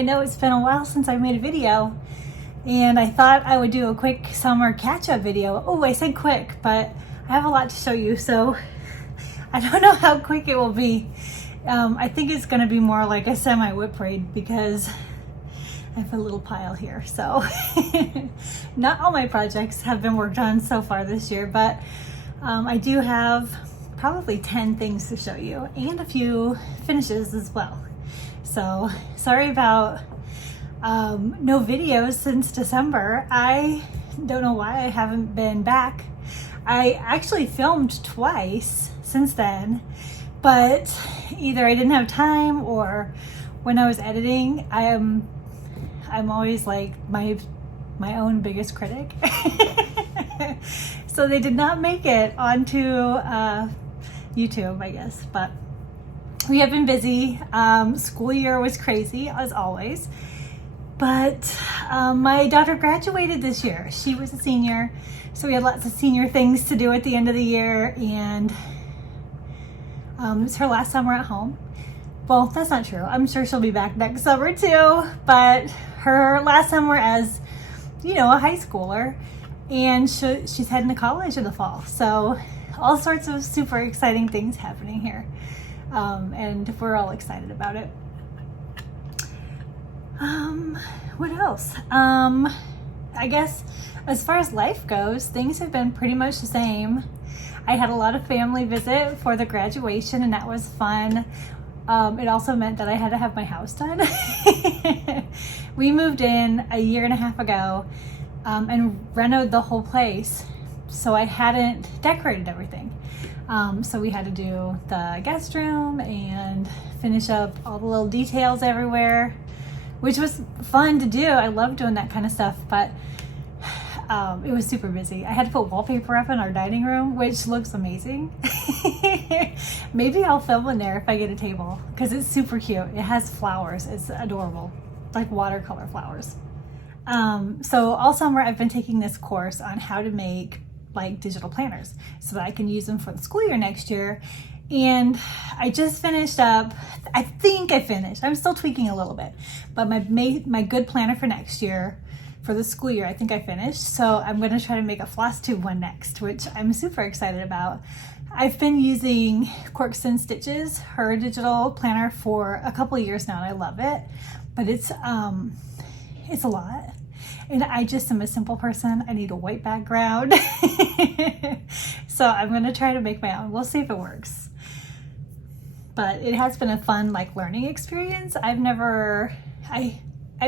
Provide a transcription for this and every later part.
I know it's been a while since I made a video, and I thought I would do a quick summer catch-up video. Oh, I said quick, but I have a lot to show you, so I don't know how quick it will be. I think it's going to be more like a semi-whip braid because I have a little pile here. So not all my projects have been worked on so far this year, but I do have probably 10 things to show you and a few finishes as well. So sorry about no videos since December. I don't know why I haven't been back. I actually filmed twice since then, but either I didn't have time or when I was editing, I'm always like my own biggest critic. So they did not make it onto YouTube, I guess, but we have been busy. School year was crazy as always, but my daughter graduated this year. She was a senior, so we had lots of senior things to do at the end of the year, and it was her last summer at home. Well, that's not true. I'm sure she'll be back next summer too, but her last summer as, you know, a high schooler, and she's heading to college in the fall. So all sorts of super exciting things happening here, and we're all excited about it. What else? I guess as far as life goes, things have been pretty much the same. I had a lot of family visit for the graduation, and that was fun. It also meant that I had to have my house done. We moved in a year and a half ago and renovated the whole place, so I hadn't decorated everything. So we had to do the guest room and finish up all the little details everywhere, which was fun to do. I love doing that kind of stuff, but it was super busy. I had to put wallpaper up in our dining room, which looks amazing. Maybe I'll film in there if I get a table, because it's super cute. It has flowers. It's adorable, like watercolor flowers. So all summer I've been taking this course on how to make like digital planners so that I can use them for the school year next year. And I just finished up, I think I finished. I'm still tweaking a little bit, but my good planner for next year, for the school year, I think I finished. So I'm going to try to make a Flosstube one next, which I'm super excited about. I've been using Quirks and Stitches, her digital planner, for a couple of years now, and I love it, but it's a lot. And I just am a simple person. I need a white background. So I'm going to try to make my own. We'll see if it works. But it has been a fun like learning experience. I've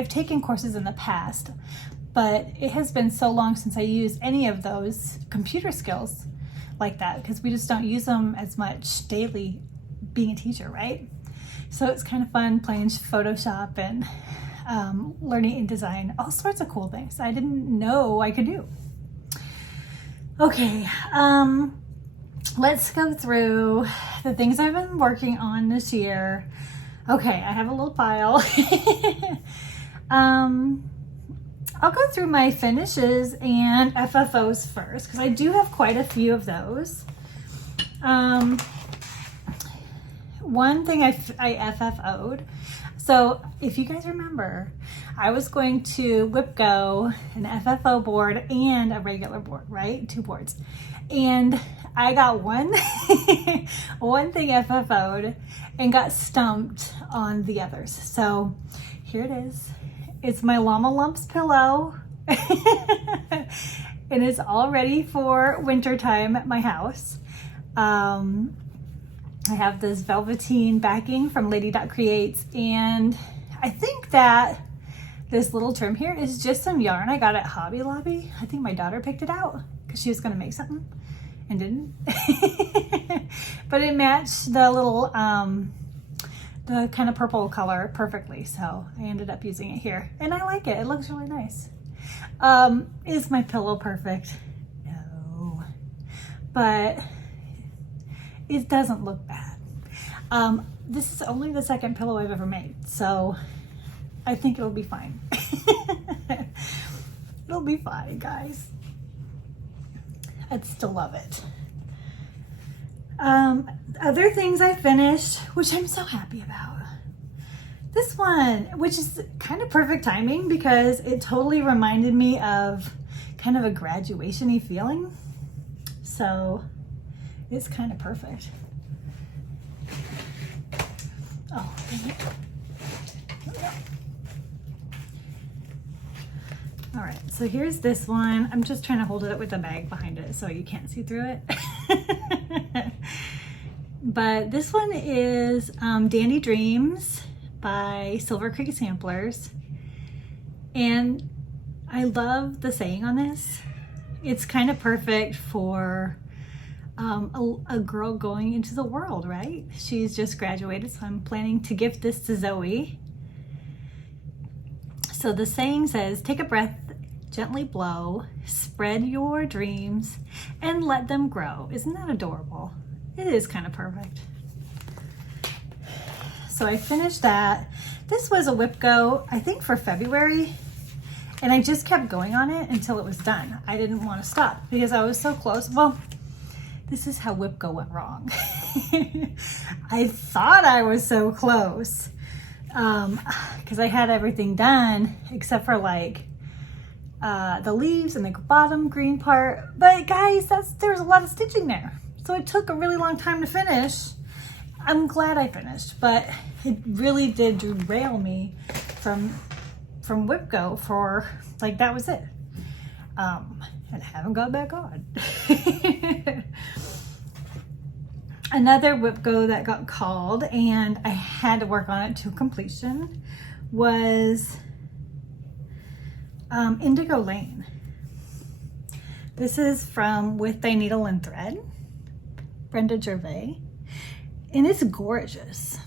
taken courses in the past, but it has been so long since I used any of those computer skills like that, because we just don't use them as much daily being a teacher, right? So it's kind of fun playing Photoshop and learning InDesign, all sorts of cool things I didn't know I could do. Okay, let's go through the things I've been working on this year. Okay, I have a little pile. I'll go through my finishes and FFOs first, because I do have quite a few of those. One thing I FFO'd. So if you guys remember, I was going to WhipGo an FFO board and a regular board, right? 2 boards. And I got one thing FFO'd and got stumped on the others. So here it is. It's my Llama Lumps pillow. And it's all ready for winter time at my house. I have this velveteen backing from Lady Creates, and I think that this little trim here is just some yarn I got at Hobby Lobby. I think my daughter picked it out because she was going to make something and didn't. But it matched the little the kind of purple color perfectly, so I ended up using it here, and I like it. It looks really nice. Is my pillow perfect? No, but it doesn't look bad. This is only the second pillow I've ever made, so I think it'll be fine. It'll be fine, guys. I'd still love it. Other things I finished, which I'm so happy about. this one, which is kind of perfect timing because it totally reminded me of kind of a graduation-y feeling. So it's kind of perfect. Oh, dang it. There we go. All right, so here's this one. I'm just trying to hold it up with the bag behind it so you can't see through it. But this one is Dandy Dreams by Silver Creek Samplers. And I love the saying on this. It's kind of perfect for a girl going into the world, right? She's just graduated, so I'm planning to gift this to Zoe. So the saying says, take a breath, gently blow, spread your dreams, and let them grow. Isn't that adorable? It is kind of perfect. So I finished that. This was a whip go, I think for February, and I just kept going on it until it was done. I didn't want to stop because I was so close. Well, this is how whip go went wrong. I thought I was so close because I had everything done except for like the leaves and the bottom green part. But guys, there's a lot of stitching there. So it took a really long time to finish. I'm glad I finished, but it really did derail me from whip go for like, that was it. And I haven't got back on. Another whip go that got called and I had to work on it to completion was Indigo Lane. This is from With Thy Needle and Thread, Brenda Gervais, and it's gorgeous.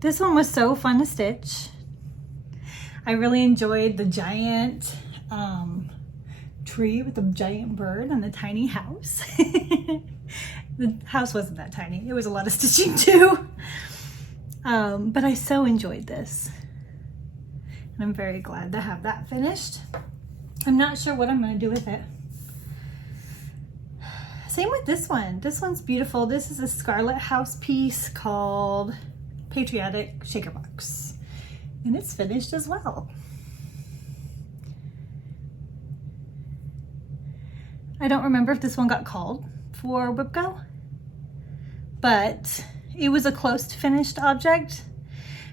This one was so fun to stitch. I really enjoyed the giant tree with the giant bird and the tiny house. The house wasn't that tiny. It was a lot of stitching too. But I so enjoyed this. And I'm very glad to have that finished. I'm not sure what I'm going to do with it. Same with this one. This one's beautiful. This is a Scarlett house piece called Patriotic Shaker Box. And it's finished as well. I don't remember if this one got called for whip go, but it was a close to finished object,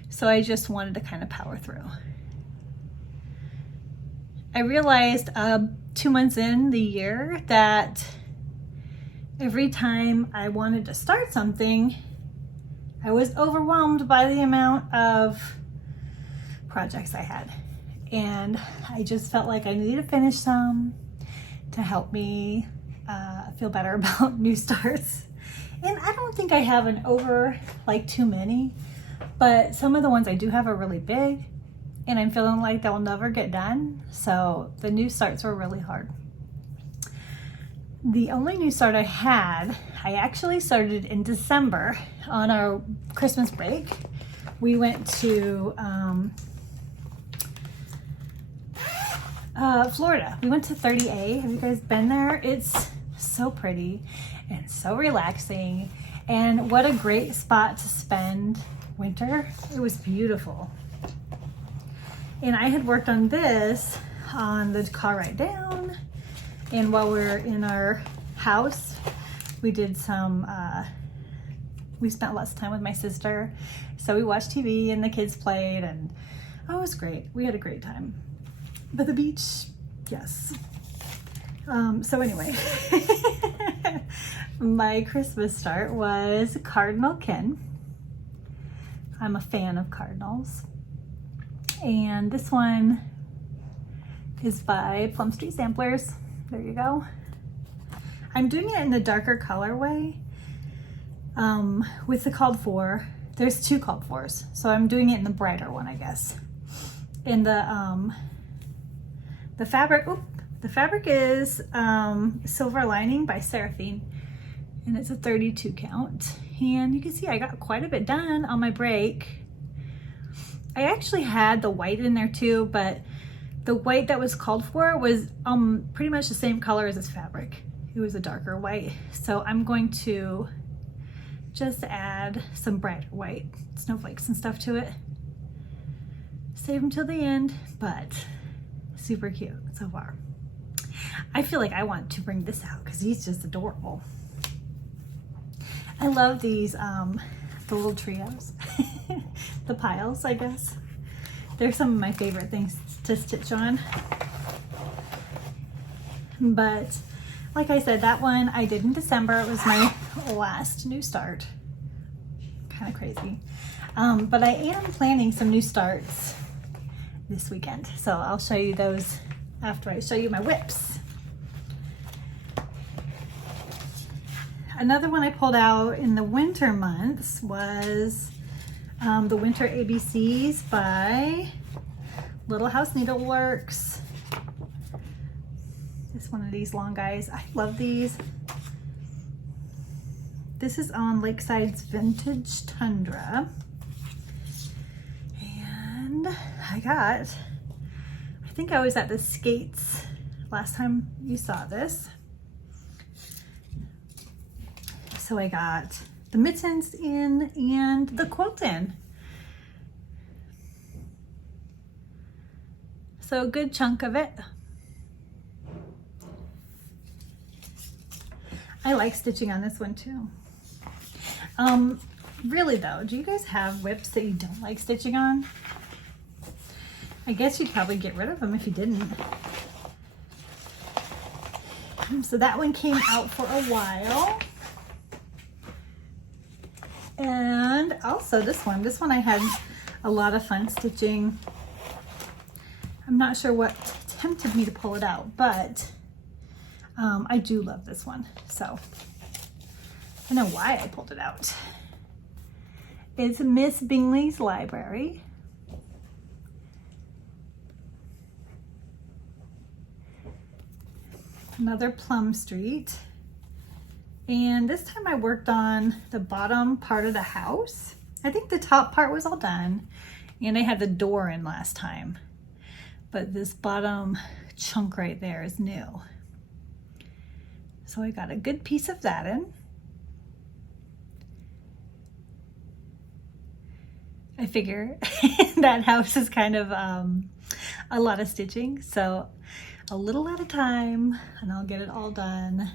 so I just wanted to kind of power through. I realized 2 months in the year that every time I wanted to start something, I was overwhelmed by the amount of projects I had. And I just felt like I needed to finish some to help me feel better about new starts. And I don't think I have an over like too many, but some of the ones I do have are really big and I'm feeling like they'll never get done. So the new starts were really hard. The only new start I had, I actually started in December on our Christmas break. We went to Florida. We went to 30A. Have you guys been there? It's so pretty and so relaxing, and what a great spot to spend winter. It was beautiful. And I had worked on this on the car ride down, and while we were in our house, we did some, we spent lots of time with my sister. So we watched TV and the kids played, and oh, it was great. We had a great time. But the beach, yes. So anyway, my Christmas start was Cardinal Ken. I'm a fan of cardinals. And this one is by Plum Street Samplers. There you go. I'm doing it in the darker colorway with the called for. There's 2 called fors, so I'm doing it in the brighter one, I guess. In the fabric, the fabric is Silver Lining by Seraphine, and it's a 32 count. And you can see I got quite a bit done on my break. I actually had the white in there too, but the white that was called for was pretty much the same color as this fabric. It was a darker white. So I'm going to just to add some brighter white snowflakes and stuff to it. Save them till the end, but super cute so far. I feel like I want to bring this out because he's just adorable. I love these, the little trios, the piles, I guess. They're some of my favorite things to stitch on. But like I said, that one I did in December. It was my last new start. Kind of crazy. But I am planning some new starts this weekend. So I'll show you those after I show you my whips. Another one I pulled out in the winter months was the Winter ABCs by Little House Needleworks. It's one of these long guys. I love these. This is on Lakeside's Vintage Tundra. And I think I was at the Skates last time you saw this. So I got the mittens in and the quilt in. So a good chunk of it. I like stitching on this one too. Really though, do you guys have whips that you don't like stitching on? I guess you'd probably get rid of them if you didn't. So that one came out for a while. And also this one I had a lot of fun stitching. I'm not sure what tempted me to pull it out, but I do love this one. So I know why I pulled it out. It's Miss Bingley's Library. Another Plum Street. And this time I worked on the bottom part of the house. I think the top part was all done. And I had the door in last time. But this bottom chunk right there is new. So I got a good piece of that in. I figure that house is kind of a lot of stitching. So a little at a time and I'll get it all done.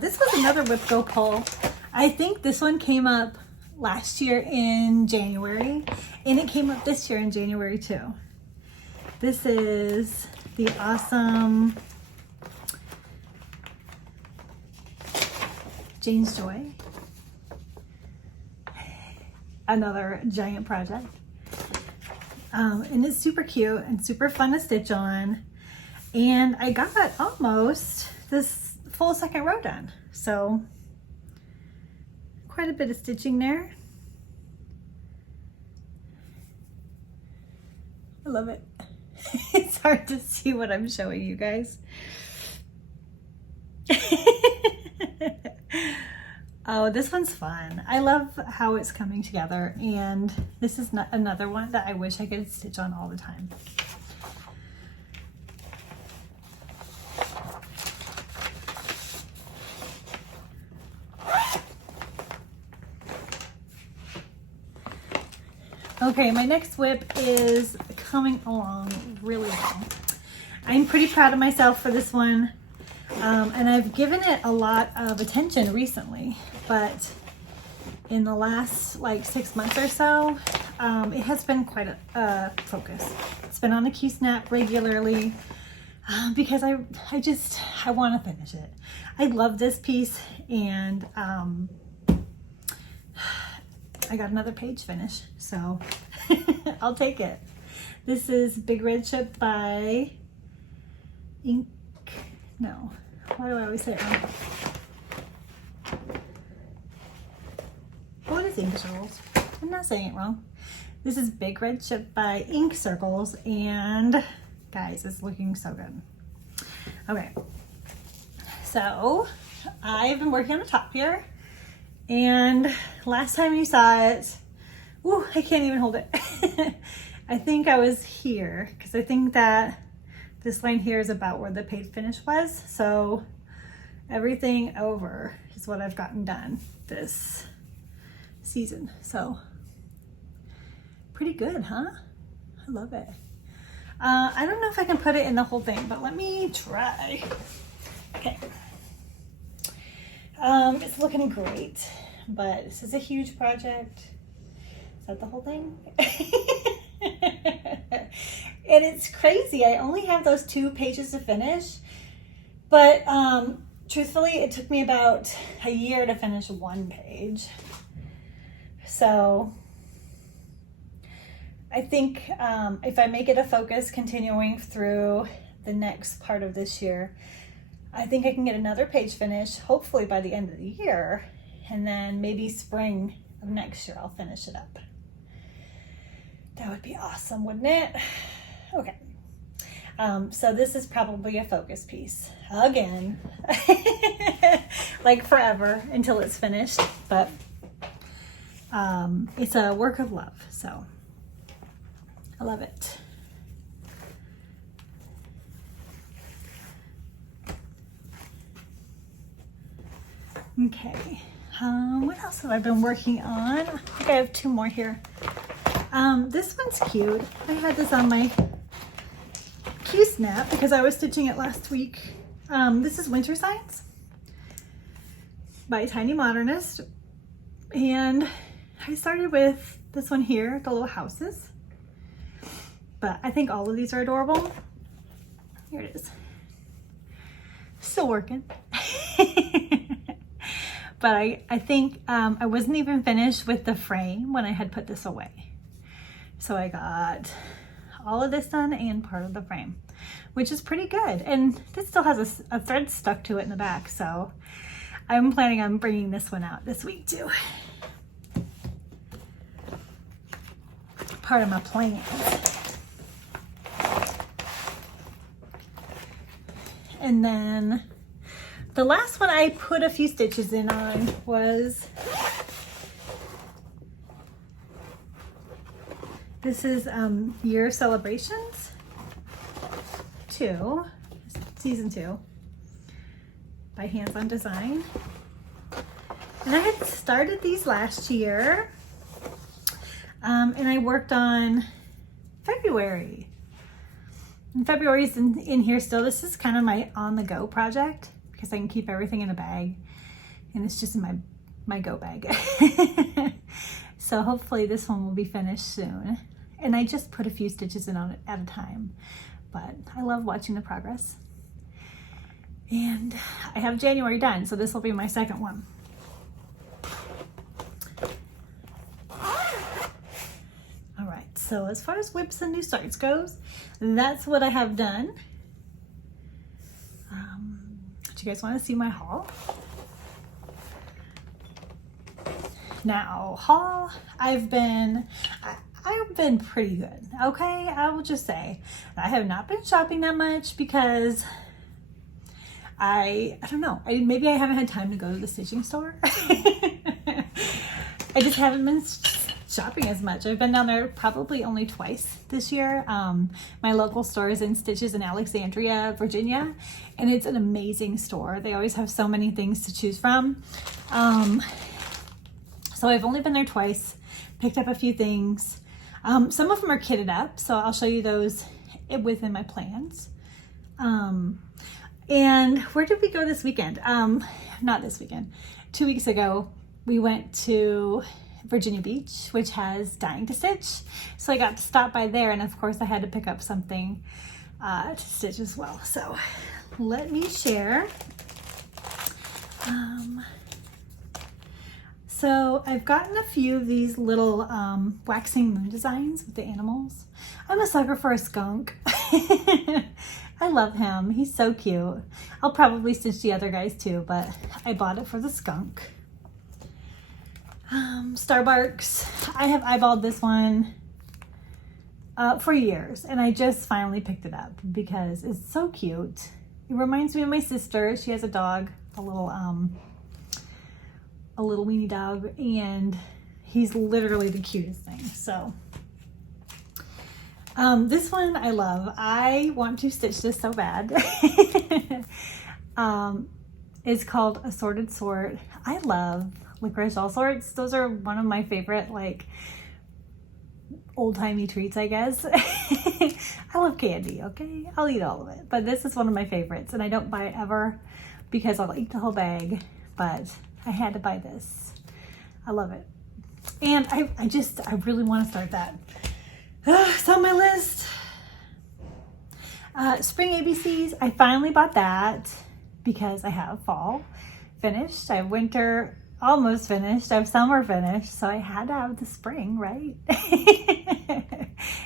This was another Whip Go pull. I think this one came up last year in January, and it came up this year in January too. This is the awesome Jane's Joy. Another giant project. And it's super cute and super fun to stitch on. And I got almost this full second row done. So quite a bit of stitching there. I love it. It's hard to see what I'm showing you guys. Oh, this one's fun. I love how it's coming together, and this is not another one that I wish I could stitch on all the time. Okay, my next whip is coming along really well. I'm pretty proud of myself for this one, and I've given it a lot of attention recently, but in the last like 6 months or so, it has been quite a focus. It's been on a Q-snap regularly because I want to finish it. I love this piece, and I got another page finish, so I'll take it. This is Big Red Ship by No. Why do I always say it wrong? What is Ink Circles? I'm not saying it wrong. This is Big Red Ship by Ink Circles, and guys, it's looking so good. Okay, so I've been working on the top here, And last time you saw it, ooh, I can't even hold it. I think I was here because I think that this line here is about where the page finish was. So everything over is what I've gotten done this season. So pretty good, huh? I love it. I don't know if I can put it in the whole thing, but let me try. Okay. It's looking great, but this is a huge project. Is that the whole thing? And it's crazy. I only have those 2 pages to finish, but truthfully, it took me about a year to finish 1 page. So I think if I make it a focus continuing through the next part of this year, I think I can get another page finished, hopefully by the end of the year, and then maybe spring of next year I'll finish it up. That would be awesome, wouldn't it? Okay. So this is probably a focus piece again, like forever until it's finished, but it's a work of love, so I love it. Okay, what else have I been working on? I think I have 2 more here. This one's cute. I had this on my Q-snap because I was stitching it last week. This is Winter Signs by Tiny Modernist. And I started with this one here, the little houses. But I think all of these are adorable. Here it is. Still working. But I think I wasn't even finished with the frame when I had put this away. So I got all of this done and part of the frame, which is pretty good. And this still has a thread stuck to it in the back. So I'm planning on bringing this one out this week too. Part of my plans. And then the last one I put a few stitches in on was, this is Year Celebrations 2, Season 2 by Hands On Design. And I had started these last year, and I worked on February. And February's in here still. This is kind of my on-the-go project because I can keep everything in a bag, and it's just in my go bag. So hopefully this one will be finished soon. And I just put a few stitches in on it at a time, but I love watching the progress. And I have January done, so this will be my second one. All right, so as far as whips and new starts goes, that's what I have done. Do you guys want to see my haul? Now, haul, I've been pretty good, okay? I will just say I have not been shopping that much because I don't know, maybe I haven't had time to go to the stitching store. I just haven't been shopping as much. I've been down there probably only twice this year. My local store is in Stitches in Alexandria, Virginia, and it's an amazing store. They always have so many things to choose from. So I've only been there twice, picked up a few things. Some of them are kitted up, so I'll show you those within my plans. And where did we go this weekend? Not this weekend. 2 weeks ago, we went to Virginia Beach, which has Dying to Stitch. So I got to stop by there, and of course I had to pick up something to stitch as well. So let me share. So I've gotten a few of these little waxing moon designs with the animals. I'm a sucker for a skunk. I love him. He's so cute. I'll probably stitch the other guys too, but I bought it for the skunk. Starbarks. I have eyeballed this one for years, and I just finally picked it up because it's so cute. It reminds me of my sister. She has a dog, a little a little weenie dog, and he's literally the cutest thing. So this one I love. I want to stitch this so bad. It's called Assorted Sort. I love licorice all sorts. Those are one of my favorite, like, old-timey treats, I guess. I love candy, okay? I'll eat all of it. But this is one of my favorites, and I don't buy it ever because I'll eat the whole bag. But I had to buy this. I love it. And I really want to start that. It's on my list. Spring ABCs, I finally bought that because I have fall finished. I have winter almost finished. I have summer finished. So I had to have the spring, right?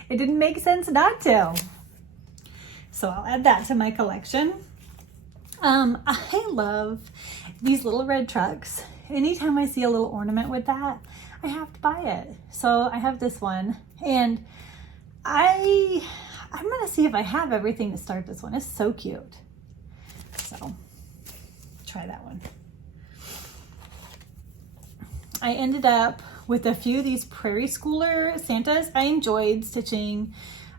It didn't make sense not to. So I'll add that to my collection. I love these little red trucks. Anytime I see a little ornament with that, I have to buy it. So I have this one, and I'm gonna see if I have everything to start this one. It's so cute. So try that one. I ended up with a few of these Prairie Schooler Santas. I enjoyed stitching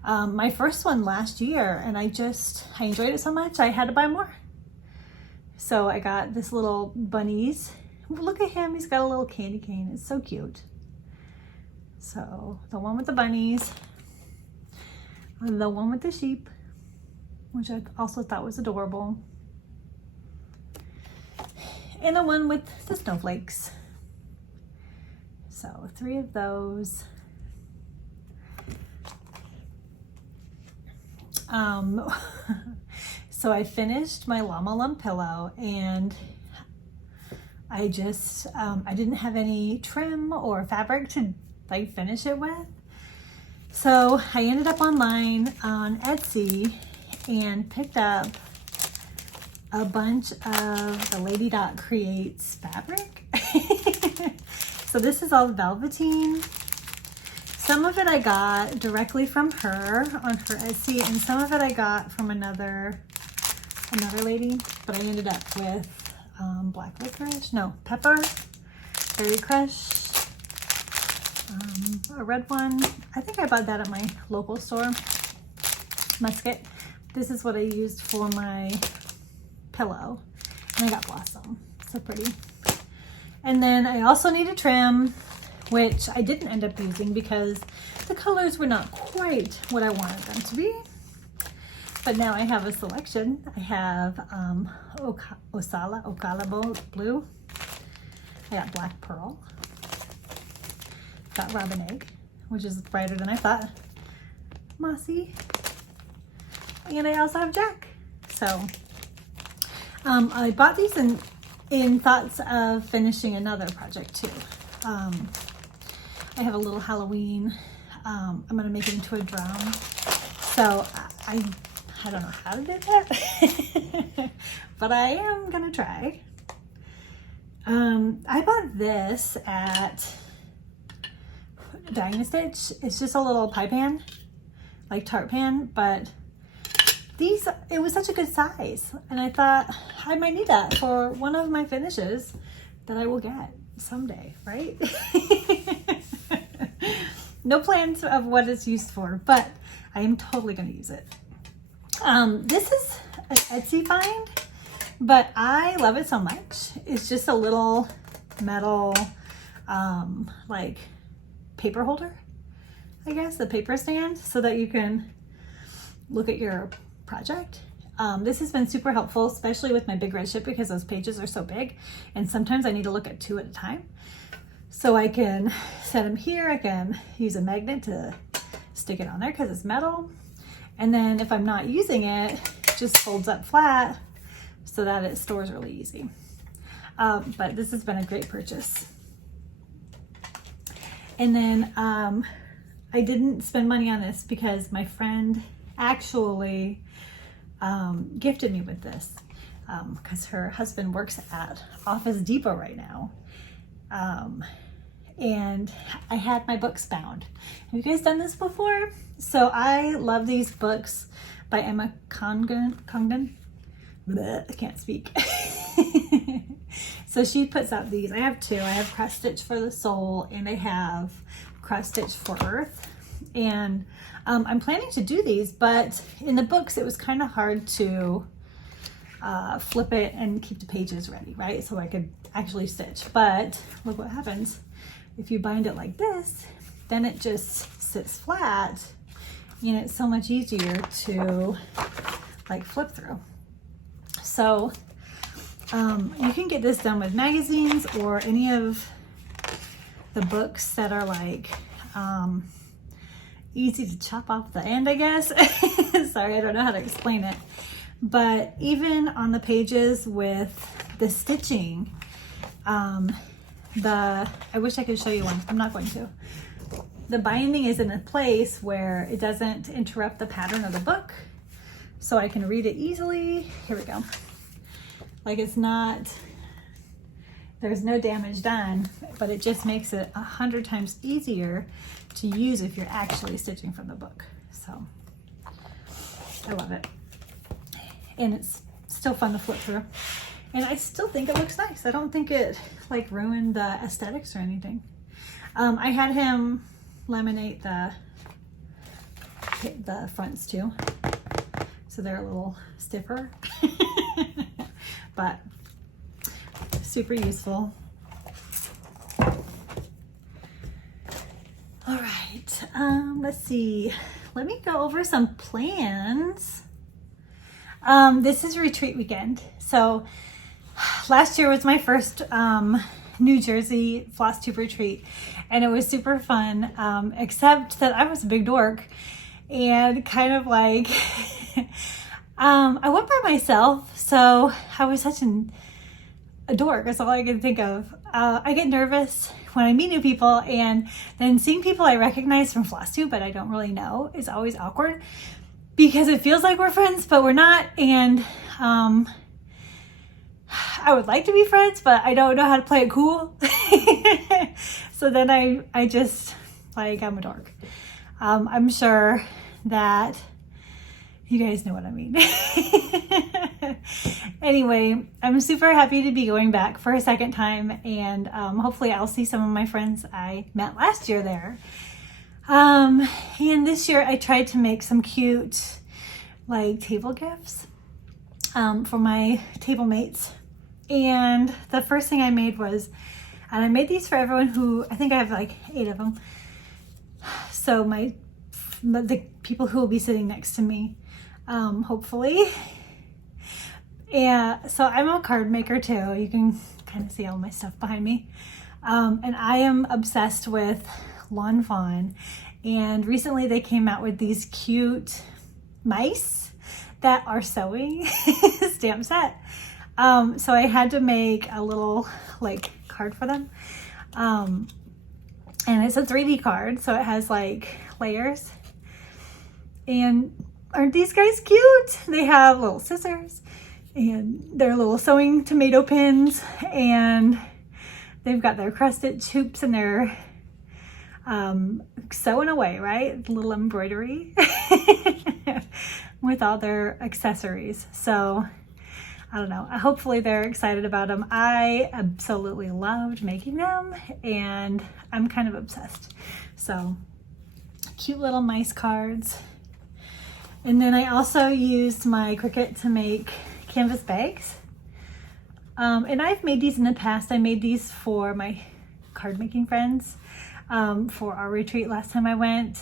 my first one last year, and I enjoyed it so much I had to buy more. So I got this little bunnies. Look at him, he's got a little candy cane. It's so cute. So the one with the bunnies, the one with the sheep, which I also thought was adorable, and the one with the snowflakes. So 3 of those. So I finished my Llama Lump pillow, and I didn't have any trim or fabric to like finish it with. So I ended up online on Etsy and picked up a bunch of the Lady Dot Creates fabric. So this is all velveteen. Some of it I got directly from her on her Etsy, and some of it I got from another lady, but I ended up with black licorice, no, pepper, berry crush, a red one. I think I bought that at my local store, Musket. This is what I used for my pillow, and I got Blossom, so pretty. And then I also need a trim, which I didn't end up using because the colors were not quite what I wanted them to be. But now I have a selection. I have Ocala Blue. I got Black Pearl. Got Robin Egg, which is brighter than I thought. Mossy. And I also have Jack. So I bought these in thoughts of finishing another project too. I have a little Halloween. I'm gonna make it into a drum. So I don't know how to do that, but I am gonna try. I bought this at Dynastitch. It's just a little pie pan, like tart pan, but it was such a good size, and I thought I might need that for one of my finishes that I will get someday, right? No plans of what it's used for, but I am totally going to use it. This is an Etsy find, but I love it so much. It's just a little metal, like paper holder, I guess, the paper stand, so that you can look at your project. This has been super helpful, especially with my big red ship, because those pages are so big, and sometimes I need to look at 2 at a time. So I can set them here. I can use a magnet to stick it on there because it's metal. And then if I'm not using it, it just folds up flat so that it stores really easy. But this has been a great purchase. And then I didn't spend money on this because my friend actually gifted me with this because her husband works at Office Depot right now. And I had my books bound. Have you guys done this before? So I love these books by Emma Congdon. Bleh, I can't speak. So she puts out these. I have two. I have cross stitch for the soul and I have cross stitch for earth. And I'm planning to do these, but in the books it was kind of hard to flip it and keep the pages ready, right? So I could actually stitch. But look what happens. If you bind it like this, then it just sits flat and it's so much easier to like flip through. So you can get this done with magazines or any of the books that are like easy to chop off the end, I guess. Sorry, I don't know how to explain it. But even on the pages with the stitching, I wish I could show you one. I'm not going to. The binding is in a place where it doesn't interrupt the pattern of the book, so I can read it easily. Here we go. Like it's not, there's no damage done, but it just makes it 100 times easier to use if you're actually stitching from the book. So I love it. And it's still fun to flip through. And I still think it looks nice. I don't think it like ruined the aesthetics or anything. I had him laminate the fronts too, so they're a little stiffer, but super useful. All right, let's see. Let me go over some plans. This is retreat weekend. So last year was my first New Jersey Flosstube retreat, and it was super fun, except that I was a big dork and kind of like I went by myself, so I was such a dork. That's all I can think of. I get nervous when I meet new people, and then seeing people I recognize from Flosstube but I don't really know is always awkward because it feels like we're friends but we're not, and I would like to be friends, but I don't know how to play it cool. So then I just, like, I'm a dork. I'm sure that you guys know what I mean. Anyway, I'm super happy to be going back for a second time, and hopefully I'll see some of my friends I met last year there. And this year I tried to make some cute, like, table gifts for my table mates. And the first thing I made was, and I made these for everyone who, I think I have like 8 of them. So the people who will be sitting next to me, hopefully. Yeah, so I'm a card maker too. You can kind of see all my stuff behind me. And I am obsessed with Lawn Fawn. And recently they came out with these cute mice that are sewing stamp set. So I had to make a little like card for them. And it's a 3D card, so it has like layers. And aren't these guys cute? They have little scissors and their little sewing tomato pins, and they've got their cross stitch hoops, and they're sewing away, right? Little embroidery with all their accessories. So I don't know. Hopefully they're excited about them. I absolutely loved making them, and I'm kind of obsessed. So cute little mice cards. And then I also used my Cricut to make canvas bags. And I've made these in the past. I made these for my card making friends for our retreat last time I went.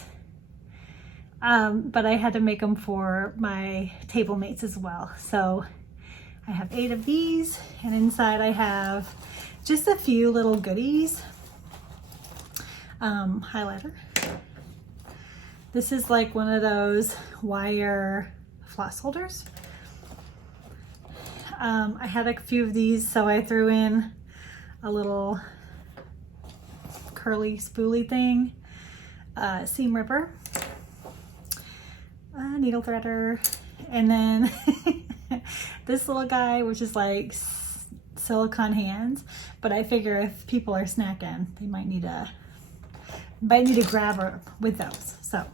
But I had to make them for my table mates as well. So I have 8 of these, and inside I have just a few little goodies. Highlighter. This is like one of those wire floss holders. I had a few of these, so I threw in a little curly spoolie thing, seam ripper, a needle threader, and then this little guy, which is like silicone hands, but I figure if people are snacking, they might need a grabber with those. So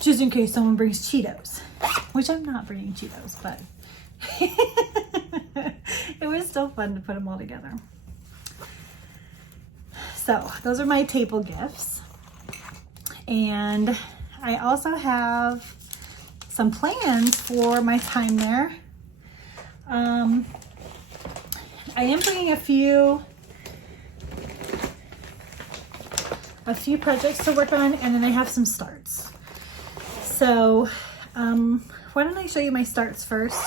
just in case someone brings Cheetos, which I'm not bringing Cheetos, but It was still fun to put them all together. So those are my table gifts. And I also have some plans for my time there. I am bringing a few projects to work on, and then I have some starts. So why don't I show you my starts first?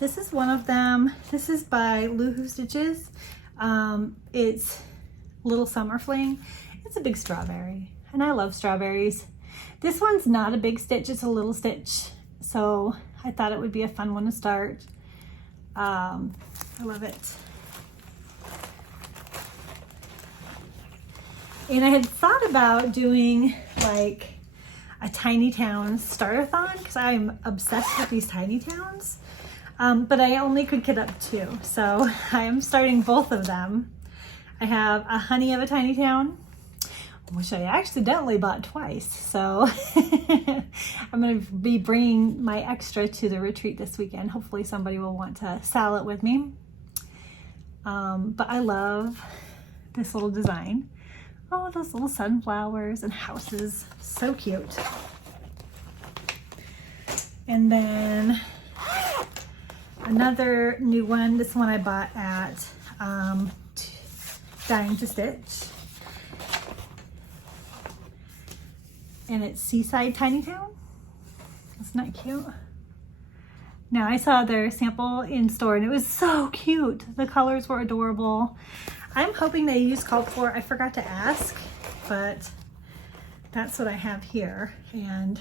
This is one of them. This is by Loohoo Stitches. It's Little Summer Fling. It's a big strawberry, and I love strawberries. This one's not a big stitch, it's a little stitch. So I thought it would be a fun one to start. I love it. And I had thought about doing like a tiny town start-a-thon because I'm obsessed with these tiny towns. But I only could get up 2. So I am starting both of them. I have a Honey of a Tiny Town, which I accidentally bought twice. So I'm going to be bringing my extra to the retreat this weekend. Hopefully somebody will want to sell it with me. But I love this little design. Oh, those little sunflowers and houses. So cute. And then another new one. This one I bought at Dying to Stitch. And it's Seaside Tiny Town. Isn't that cute? Now I saw their sample in store and it was so cute. The colors were adorable. I'm hoping they use called for. I forgot to ask, but that's what I have here. And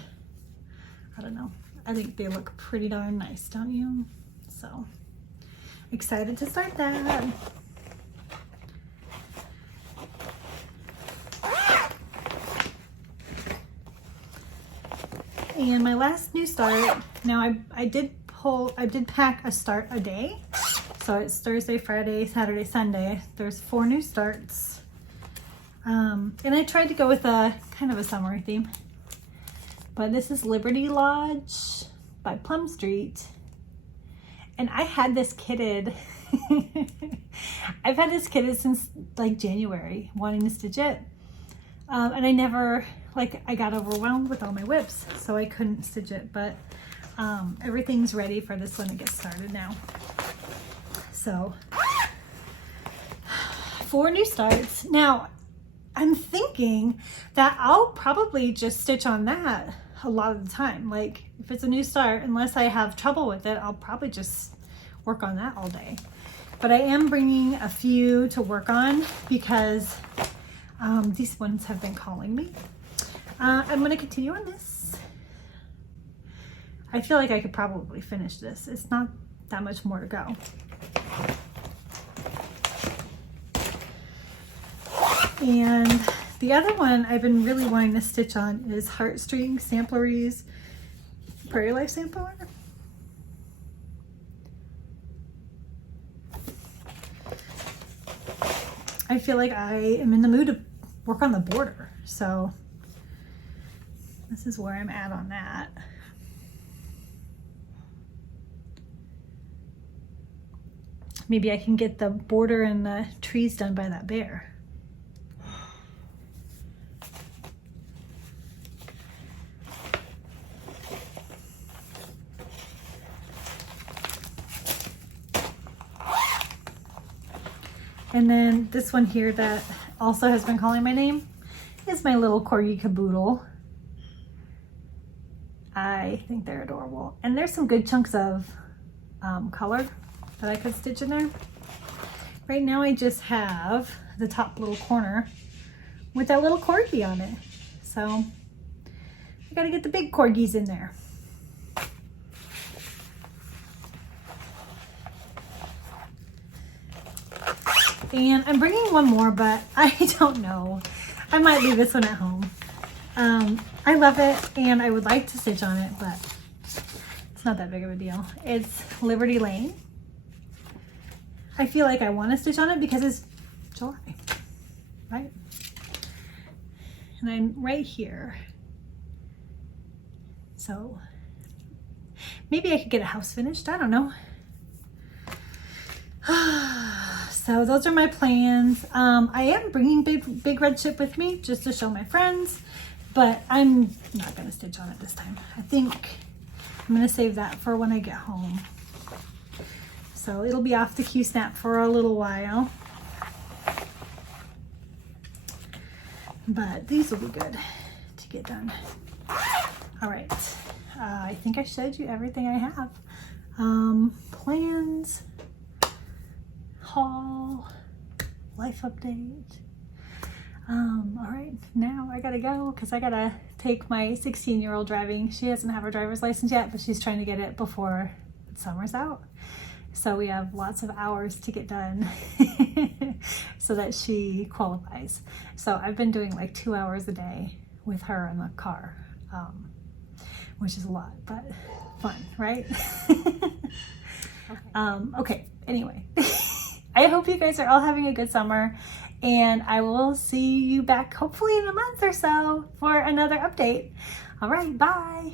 I don't know. I think they look pretty darn nice, don't you? So excited to start that. And my last new start, now I did pack a start a day. So it's Thursday, Friday, Saturday, Sunday. There's 4 new starts. And I tried to go with a kind of a summer theme. But this is Liberty Lodge by Plum Street. And I had this kitted. I've had this kitted since like January, wanting to stitch it. And I never, I got overwhelmed with all my whips, so I couldn't stitch it. But everything's ready for this one to get started now. So 4 new starts. Now I'm thinking that I'll probably just stitch on that a lot of the time. Like if it's a new start, unless I have trouble with it, I'll probably just work on that all day. But I am bringing a few to work on because these ones have been calling me. I'm going to continue on this. I feel like I could probably finish this. It's not that much more to go. And the other one I've been really wanting to stitch on is Heartstring Samplery's Prairie Life Sampler. I feel like I am in the mood to work on the border, so this is where I'm at on that. Maybe I can get the border and the trees done by that bear. And then this one here that also has been calling my name is my little Corgi Caboodle. I think they're adorable. And there's some good chunks of color that I could stitch in there. Right now I just have the top little corner with that little corgi on it. So I gotta get the big corgis in there. And I'm bringing one more, but I don't know. I might leave this one at home. I love it and I would like to stitch on it, but it's not that big of a deal. It's Liberty Lane. I feel like I want to stitch on it because it's July, right? And I'm right here. So maybe I could get a house finished. I don't know. So those are my plans. I am bringing big red chip with me just to show my friends, but I'm not gonna stitch on it this time. I think I'm gonna save that for when I get home. So it'll be off the Q-snap for a little while, but these will be good to get done. All right, I think I showed you everything I have. Plans, haul, life update. All right, now I gotta go because I gotta take my 16-year-old driving. She doesn't have her driver's license yet, but she's trying to get it before summer's out. So we have lots of hours to get done so that she qualifies. So I've been doing like 2 hours a day with her in the car, which is a lot, but fun, right? Okay, anyway. I hope you guys are all having a good summer, and I will see you back hopefully in a month or so for another update. All right, bye.